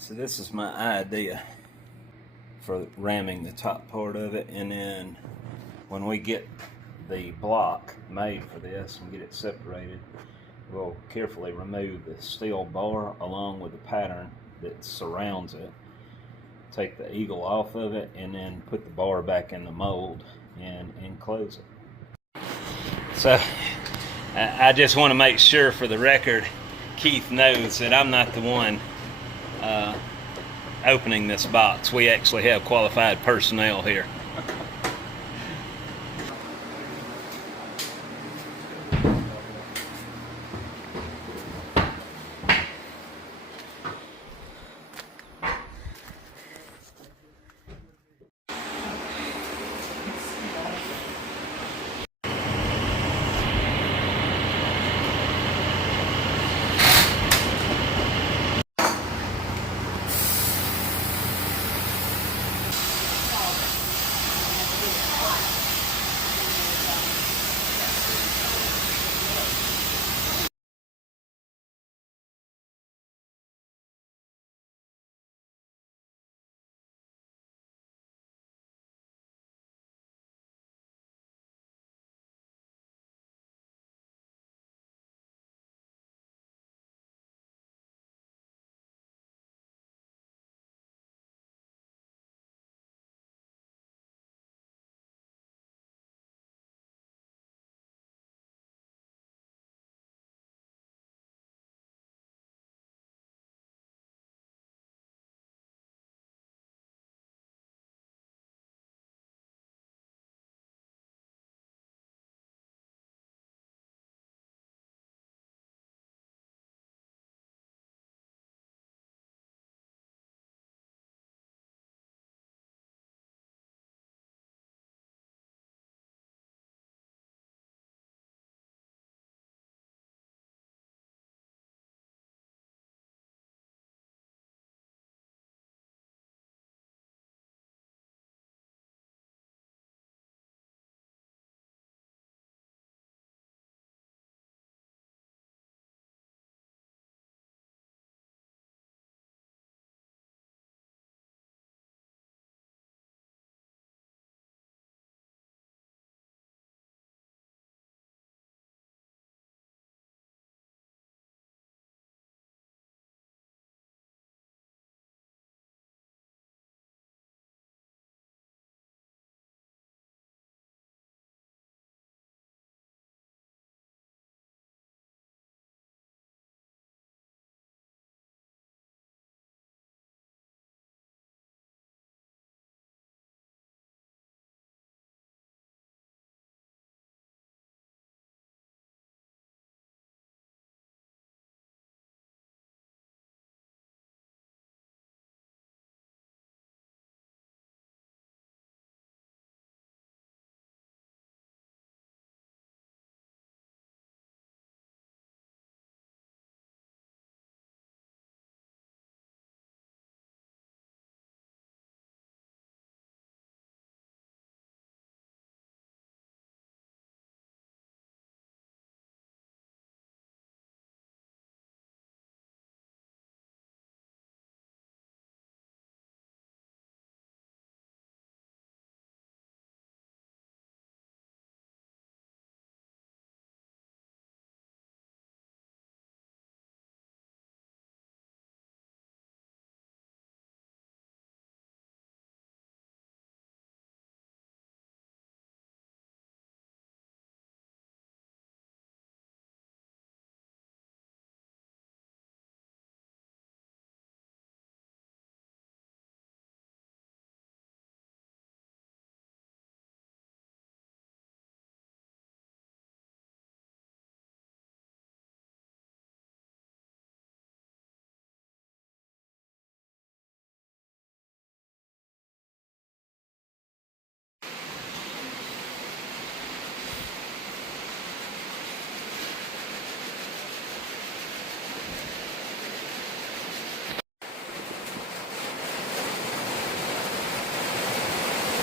So this is my idea for ramming the top part of it, and then when we get the block made for this and get it separated, we'll carefully remove the steel bar along with the pattern that surrounds it, take the eagle off of it, and then put the bar back in the mold and enclose it. So I just want to make sure for the record Keith knows that I'm not the one opening this box. We actually have qualified personnel here.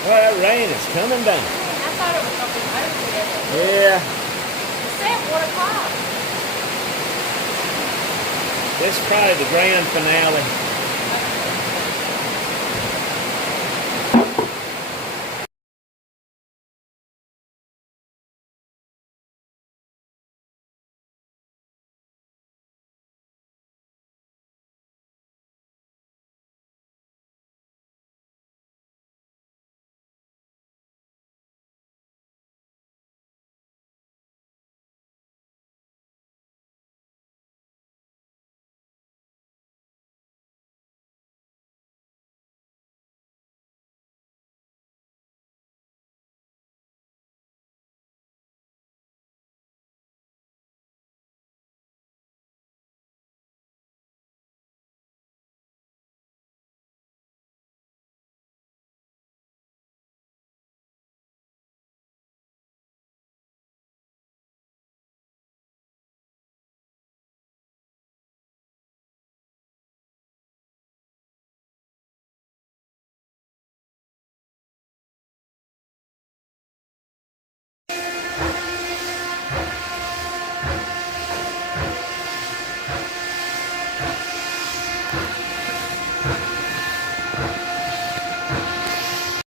Well, that rain is coming down. I thought it was going to be over. Yeah. It said 1 o'clock. This is probably the grand finale.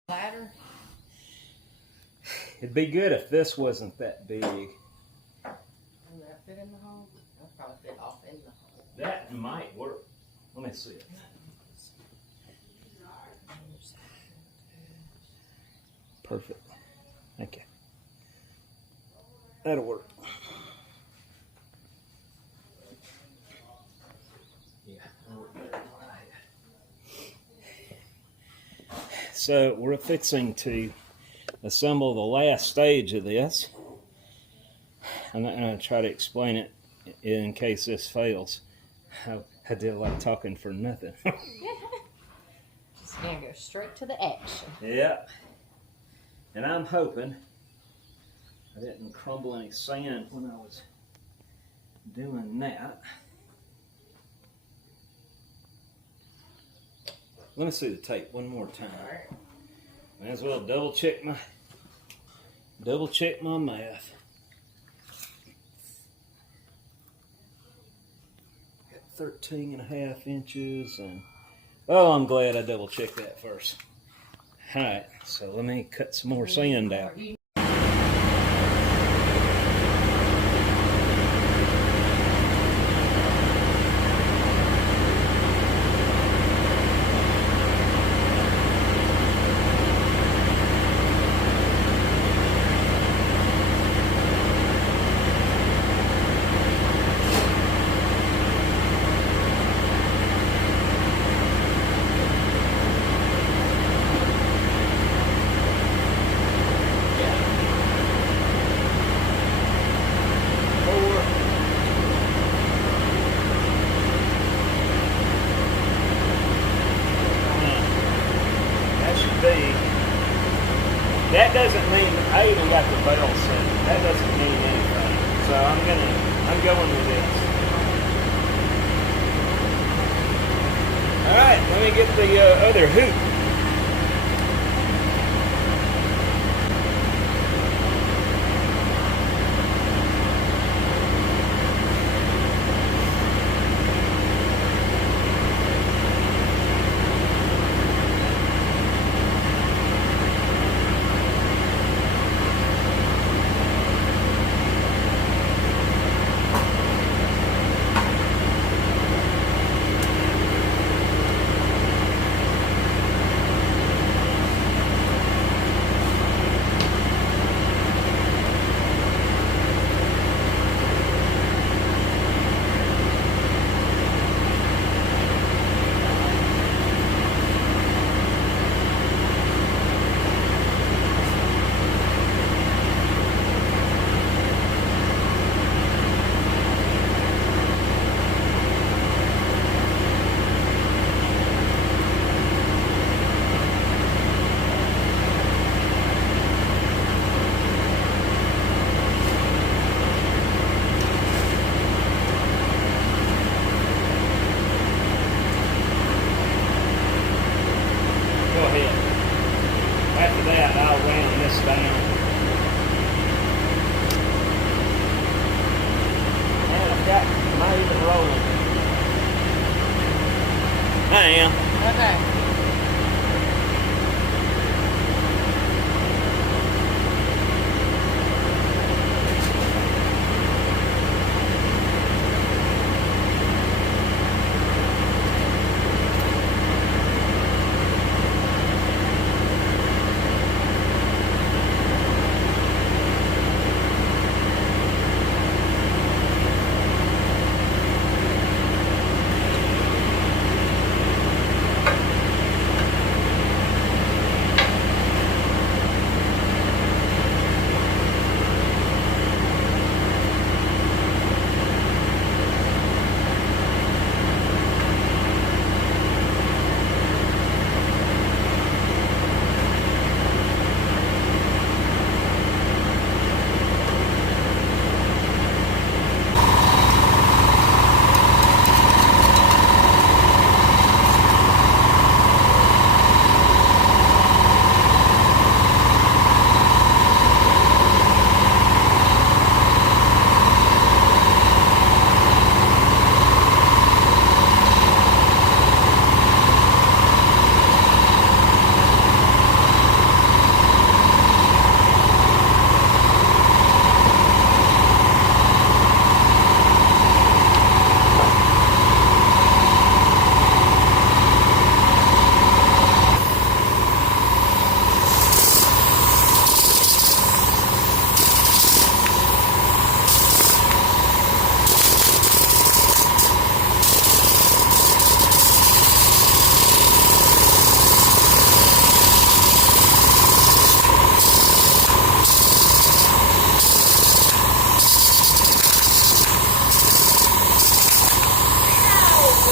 Ladder. It'd be good if this wasn't that big. Does that fit in the hole? That'll probably fit off in the hole. That might work. Let me see it. Perfect. Okay. That'll work. Yeah, that'll work better than what I had. So we're fixing to assemble the last stage of this. I'm not going to try to explain it in case this fails. I did a lot of talking for nothing. Just gonna go straight to the action. Yeah. And I'm hoping I didn't crumble any sand when I was doing that. Let me see the tape one more time. All right. Might as well double check my math. Got 13.5 inches and oh, I'm glad I double checked that first. All right, so let me cut some more sand out. That doesn't mean I even got the barrel set. That doesn't mean anything. So I'm going with this. All right, let me get the other hoop. After that, I'll round this down. And I've got, am I even rolling? I am. Okay.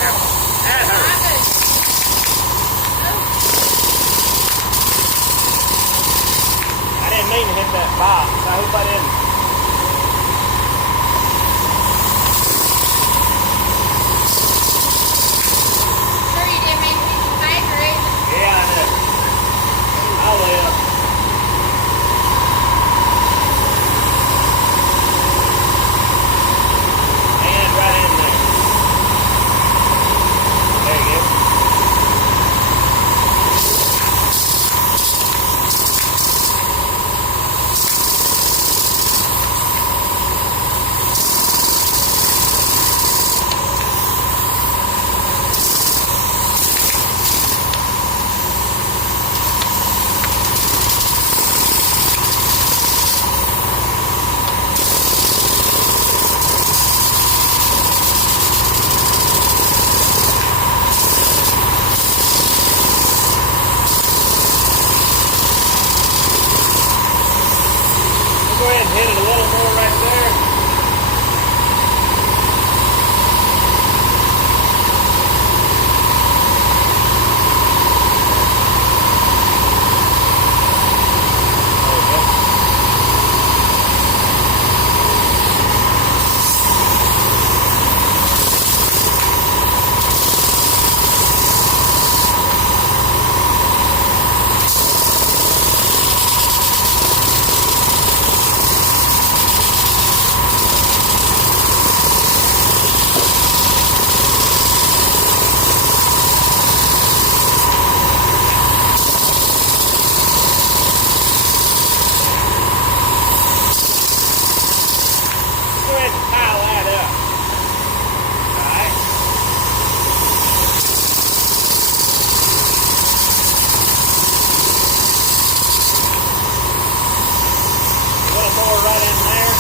That hurt. I didn't mean to hit that box. I hope I didn't. Sure you didn't make me some paper either. Yeah, I know. I will. And right in there. There you go. Go ahead and hit it a little more right there. There you go. Go ahead and pile that up. Alright. A little more right in there.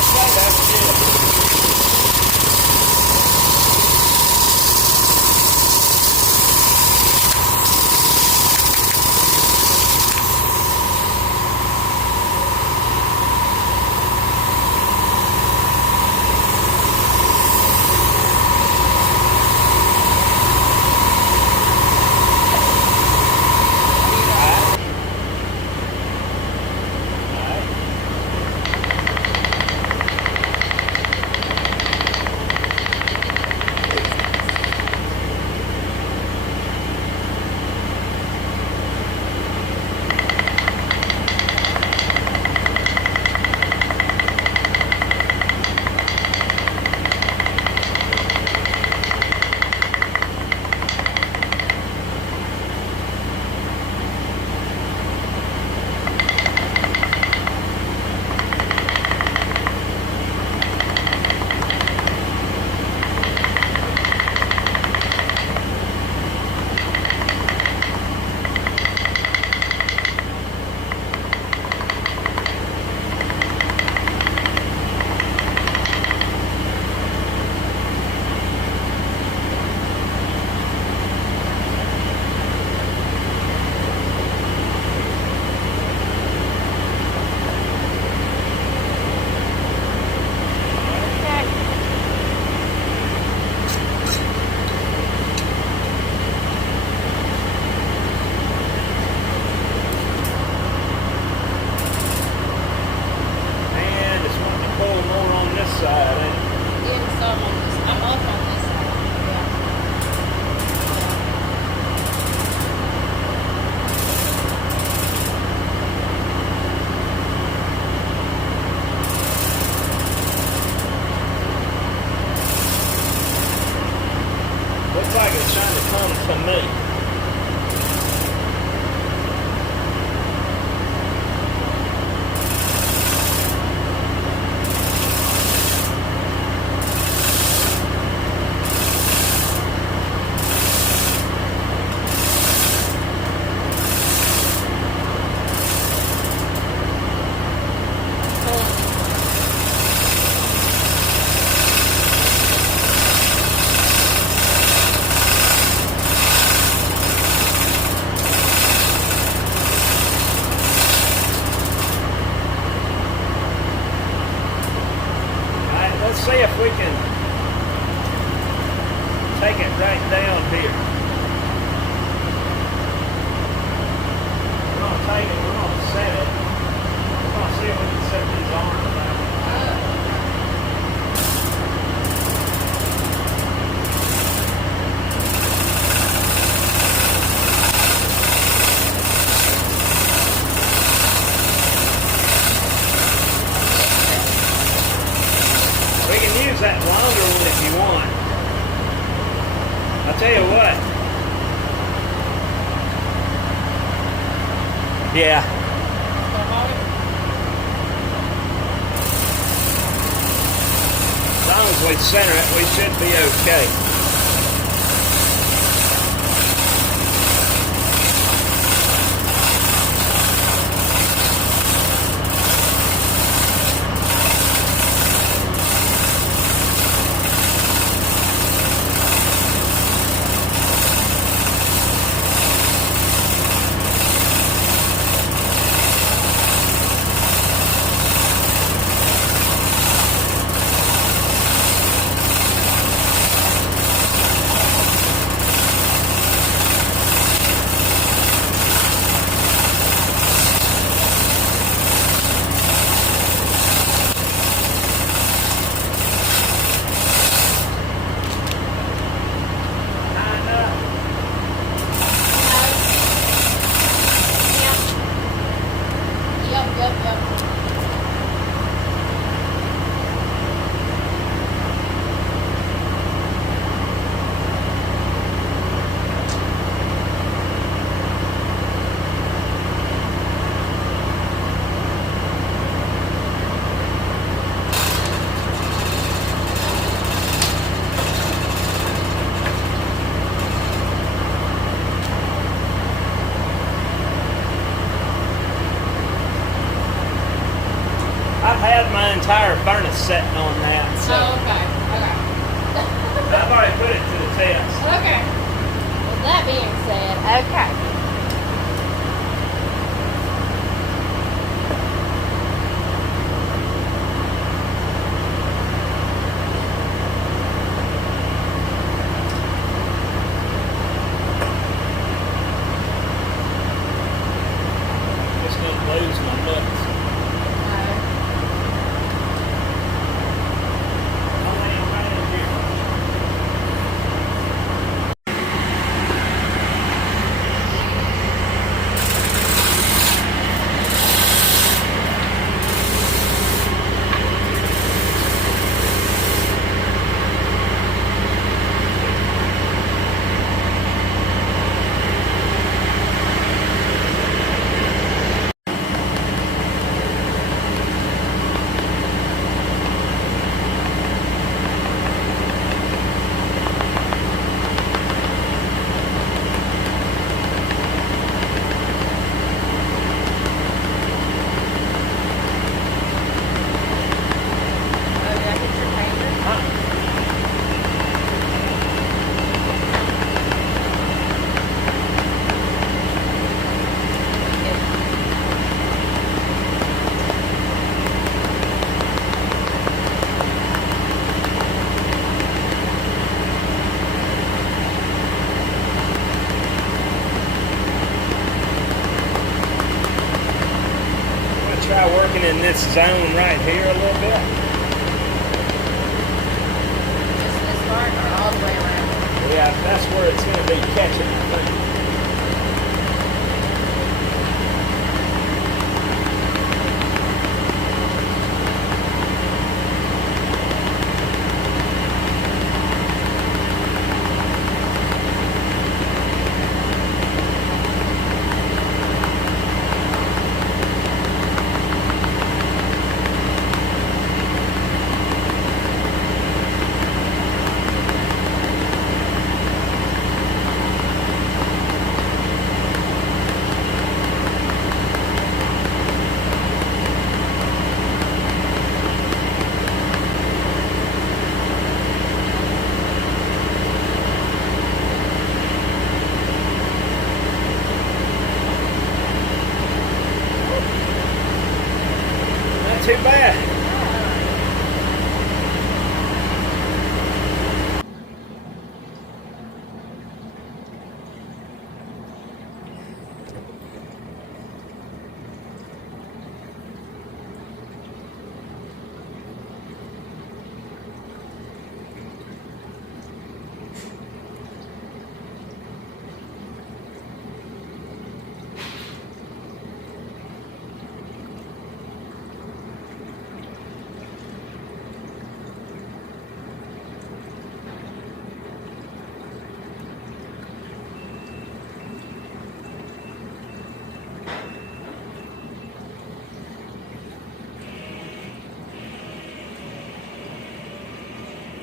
Okay, that's good. And it's wanting to pull more on this side, ain't it? Yeah, some on this. I'm up on this side. Looks like it's trying to come to me. see if we can take it right down here. We're gonna take it, we're gonna set it. We're gonna see if we can set these arms around. We can use that longer one if you want. I'll tell you what. Yeah. As long as we center it, we should be okay. I've had my entire furnace setting on that. So Oh, okay. I've already put it to the test. Okay. With that being said, okay. Just gonna lose my nuts. Try working in this zone right here a little bit. Just this part or all the way around? Yeah, that's where it's going to be catching, I think.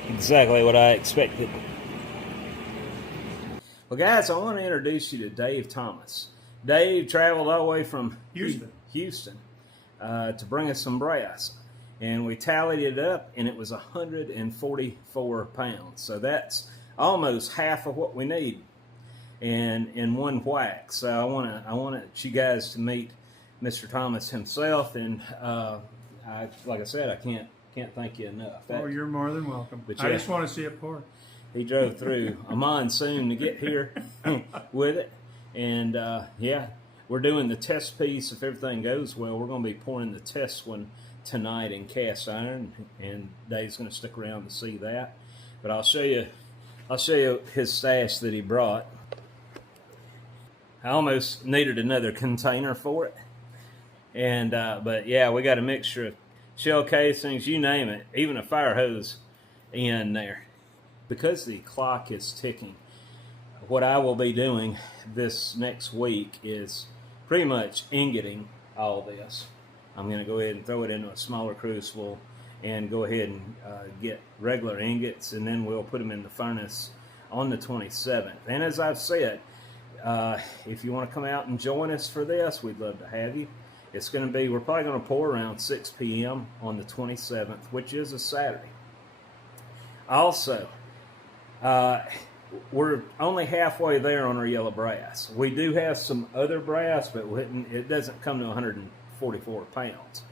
exactly what I expected. Well, guys, I want to introduce you to Dave Thomas. Dave traveled all the way from Houston to bring us some brass. And we tallied it up, and it was 144 pounds. So that's almost half of what we need in one whack. So I want you guys to meet Mr. Thomas himself, and like I said, I can't thank you enough. Oh, you're more than welcome. But I just want to see it pour. He drove through a monsoon to get here with it, and yeah, we're doing the test piece. If everything goes well, we're going to be pouring the test one tonight in cast iron, and Dave's going to stick around to see that. But I'll show you his stash that he brought. I almost needed another container for it, and but yeah, we got a mixture of shell casings, you name it, even a fire hose in there. Because the clock is ticking, what I will be doing this next week is pretty much ingoting all this. I'm going to go ahead and throw it into a smaller crucible and go ahead and get regular ingots, and then we'll put them in the furnace on the 27th. And as I've said, if you want to come out and join us for this, we'd love to have you. It's going to be, we're probably going to pour around 6 p.m. on the 27th, which is a Saturday. Also, we're only halfway there on our yellow brass. We do have some other brass, but it doesn't come to 144 pounds.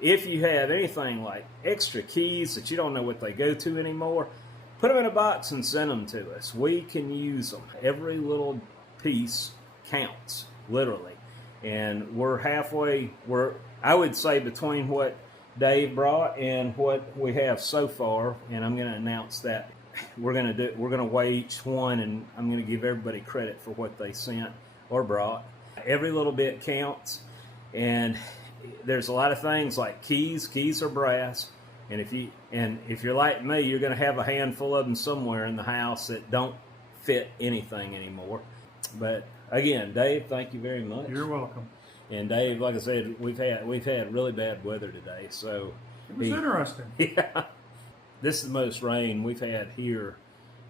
If you have anything like extra keys that you don't know what they go to anymore, put them in a box and send them to us. We can use them. Every little piece counts, literally. And we're halfway, I would say, between what Dave brought and what we have so far, and I'm going to announce that we're going to weigh each one, and I'm going to give everybody credit for what they sent or brought. Every little bit counts, and there's a lot of things like keys are brass, and if you're like me, you're going to have a handful of them somewhere in the house that don't fit anything anymore. But again, Dave, thank you very much. You're welcome. And Dave, like I said, we've had really bad weather today, so it was interesting. Yeah, this is the most rain we've had here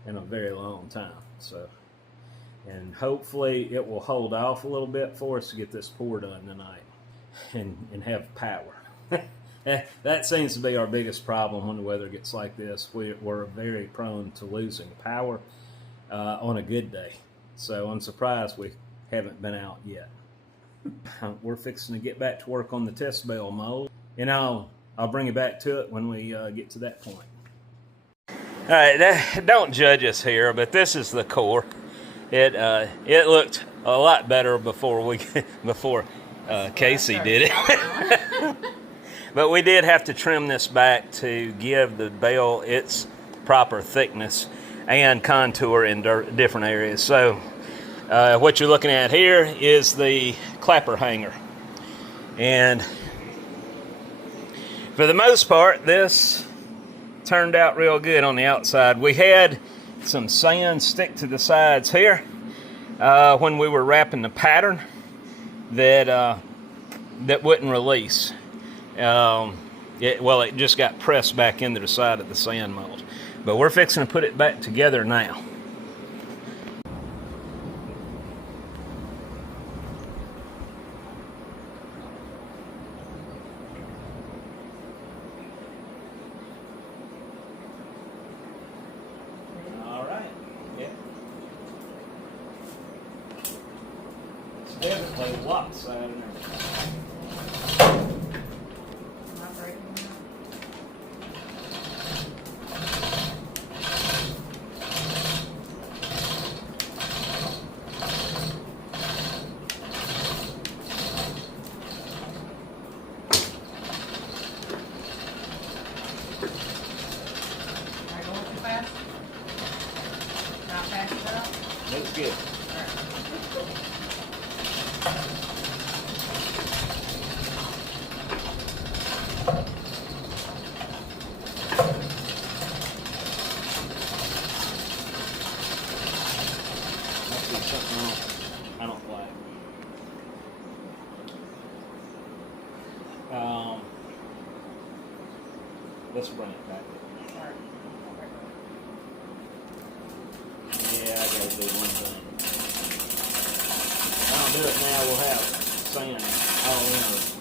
in a very long time. So, and hopefully it will hold off a little bit for us to get this pour done tonight, and have power. That seems to be our biggest problem when the weather gets like this. We're very prone to losing power on a good day. So I'm surprised we haven't been out yet. We're fixing to get back to work on the test bell mold, and I'll bring you back to it when we get to that point. All right, don't judge us here, but this is the core. It looked a lot better before Casey did it. But we did have to trim this back to give the bell its proper thickness and contour in different areas. So what you're looking at here is the clapper hanger. And for the most part, this turned out real good on the outside. We had some sand stick to the sides here when we were wrapping the pattern that wouldn't release. It just got pressed back into the side of the sand mold. But we're fixing to put it back together now. All right. Yeah. It's definitely lopsided and everything. Looks good. Must be something I don't like. Let's bring it back. Yeah, I gotta do one thing. If I don't do it now, we'll have sand all in her.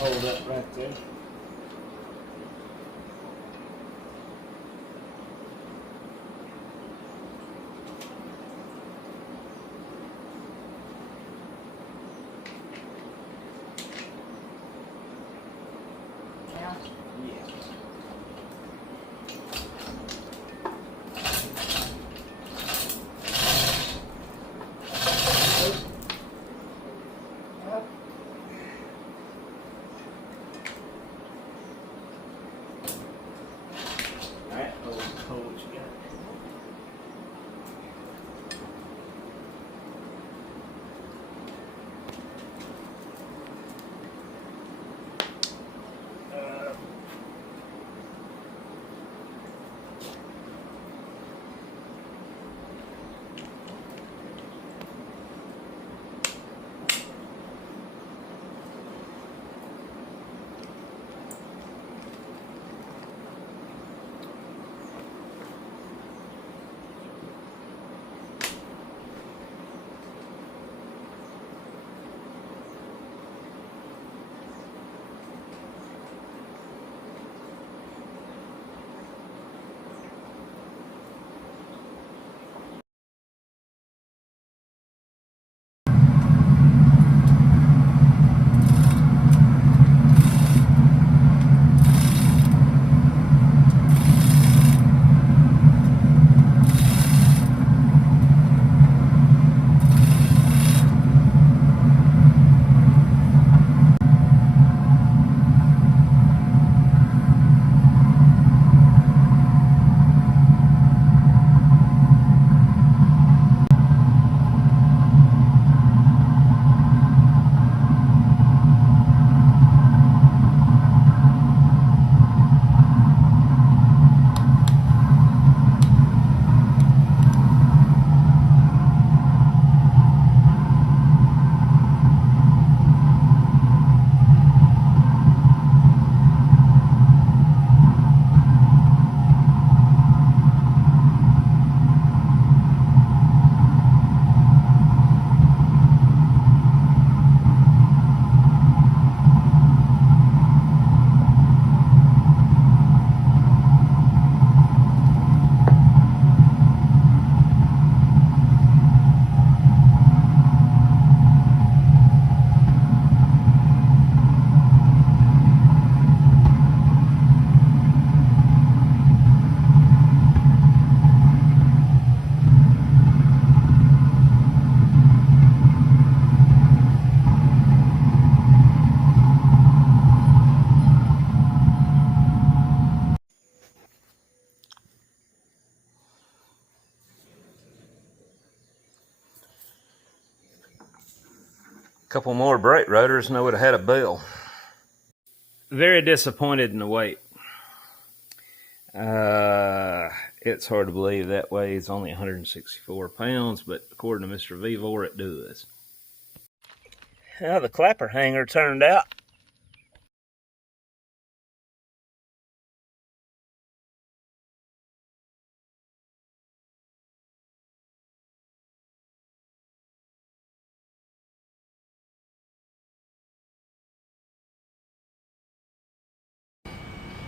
Hold up right there. Yeah. Yeah. Alright, hold what you got. Couple more brake rotors and I would have had a bill. Very disappointed in the weight. It's hard to believe that weighs only 164 pounds, but according to Mr. Vivor, it does. How the clapper hanger turned out.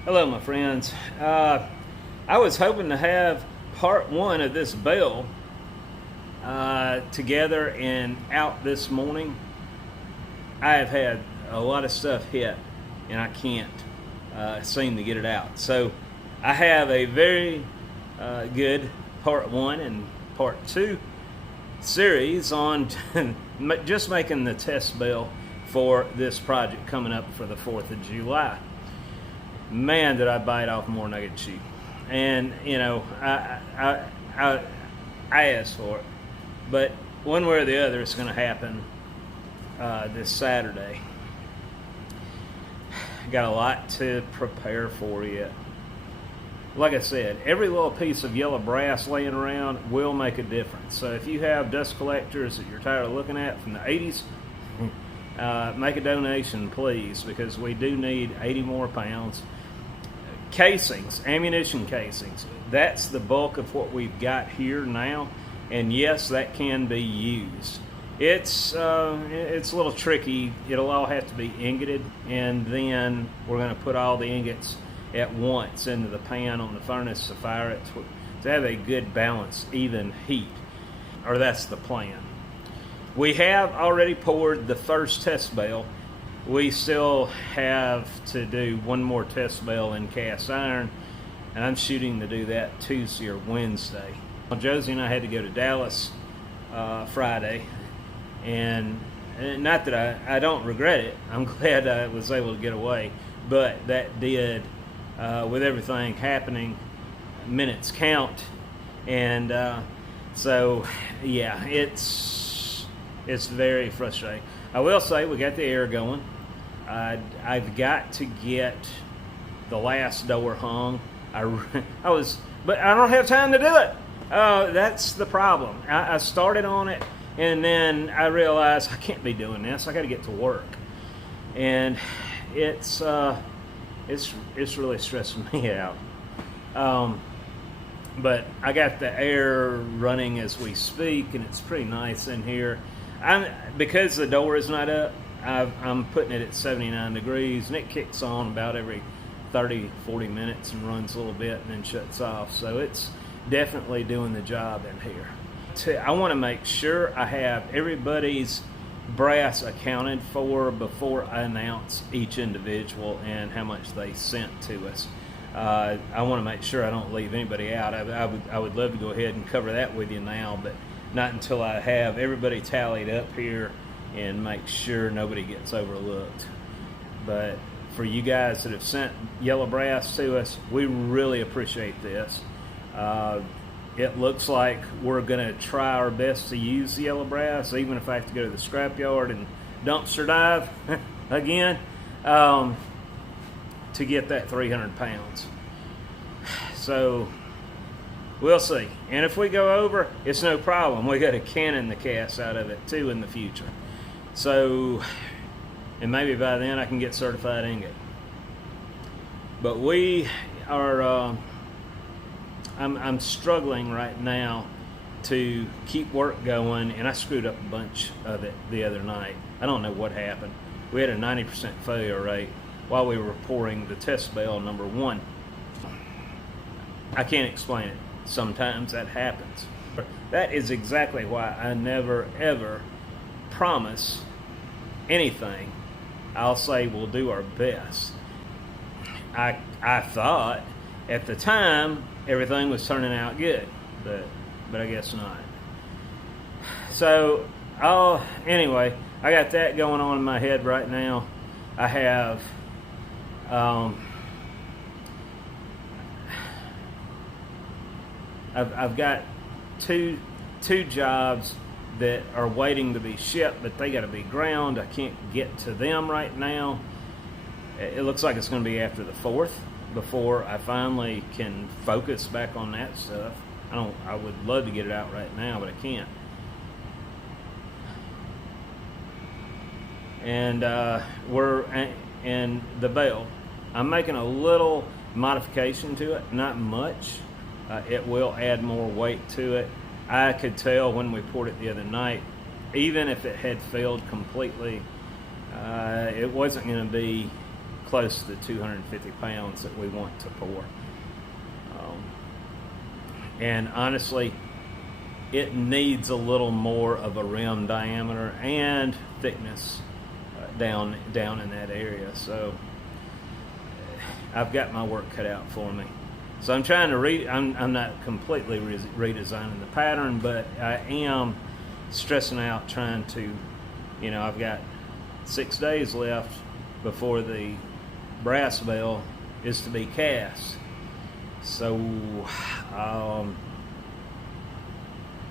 Hello, my friends. I was hoping to have part one of this bell together and out this morning. I have had a lot of stuff hit, and I can't seem to get it out. So I have a very good part 1 and part 2 series on just making the test bell for this project coming up for the 4th of July. Man, did I bite off more than I could chew. And, you know, I asked for it. But one way or the other, it's going to happen this Saturday. Got a lot to prepare for yet. Like I said, every little piece of yellow brass laying around will make a difference. So if you have dust collectors that you're tired of looking at from the 80s, make a donation, please, because we do need 80 more pounds. Casings, ammunition casings, that's the bulk of what we've got here now. And yes, that can be used. It's a little tricky. It'll all have to be ingoted, and then we're going to put all the ingots at once into the pan on the furnace to fire it to have a good balanced, even heat. Or that's the plan. We have already poured the first test bell. We still have to do one more test bell in cast iron, and I'm shooting to do that Tuesday or Wednesday. Well, Josie and I had to go to Dallas Friday, and not that I don't regret it. I'm glad I was able to get away, but that did, with everything happening, minutes count, and so yeah, it's very frustrating. I will say we got the air going. I've got to get the last door hung. But I don't have time to do it. That's the problem. I started on it, and then I realized I can't be doing this. I got to get to work, and it's really stressing me out. But I got the air running as we speak, and it's pretty nice in here. Because the door is not up, I'm putting it at 79 degrees, and it kicks on about every 30, 40 minutes and runs a little bit and then shuts off. So it's definitely doing the job in here. I want to make sure I have everybody's brass accounted for before I announce each individual and how much they sent to us. I want to make sure I don't leave anybody out. I would love to go ahead and cover that with you now, but not until I have everybody tallied up here and make sure nobody gets overlooked. But for you guys that have sent yellow brass to us, we really appreciate this. It looks like we're going to try our best to use the yellow brass, even if I have to go to the scrapyard and dumpster dive again, to get that 300 pounds. So we'll see. And if we go over, it's no problem. We got to cannon the cast out of it too in the future. So, and maybe by then I can get certified ingot. But we are, I'm struggling right now to keep work going, and I screwed up a bunch of it the other night. I don't know what happened. We had a 90% failure rate while we were pouring the test bell number 1. I can't explain it. Sometimes that happens. That is exactly why I never ever promise anything. I'll say we'll do our best. I thought at the time everything was turning out good, but I guess not. So anyway, I got that going on in my head right now. I have I've got two jobs that are waiting to be shipped, but they got to be ground. I can't get to them right now. It looks like it's going to be after the 4th before I finally can focus back on that stuff. I would love to get it out right now, but I can't. And and the bell, I'm making a little modification to it, not much. It will add more weight to it. I could tell when we poured it the other night, even if it had failed completely, it wasn't going to be close to the 250 pounds that we want to pour. And honestly, it needs a little more of a rim diameter and thickness down in that area. So I've got my work cut out for me. So I'm trying to I'm not completely redesigning the pattern, but I am stressing out trying to, I've got 6 days left before the brass bell is to be cast. So,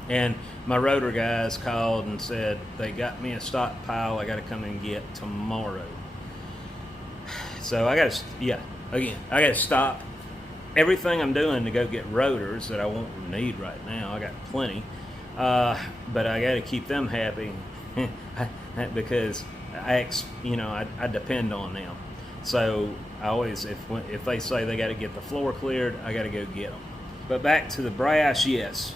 and my rotor guys called and said they got me a stockpile I got to come and get tomorrow. So I got to stop everything I'm doing to go get rotors that I won't need right now. I got plenty, but I got to keep them happy because I depend on them. So I always, if they say they got to get the floor cleared, I got to go get them. But back to the brass, yes,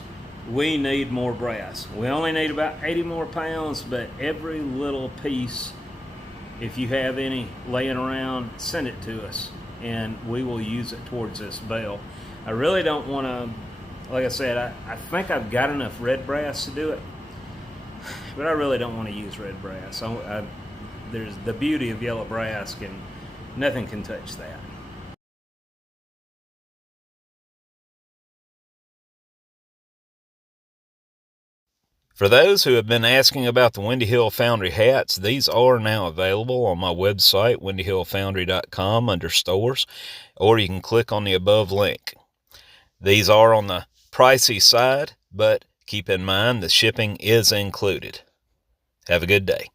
we need more brass. We only need about 80 more pounds, but every little piece, if you have any laying around, send it to us, and we will use it towards this bell. I really don't want to, like I said, I think I've got enough red brass to do it, but I really don't want to use red brass. There's the beauty of yellow brass, nothing can touch that. For those who have been asking about the Windy Hill Foundry hats, these are now available on my website, windyhillfoundry.com, under stores, or you can click on the above link. These are on the pricey side, but keep in mind the shipping is included. Have a good day.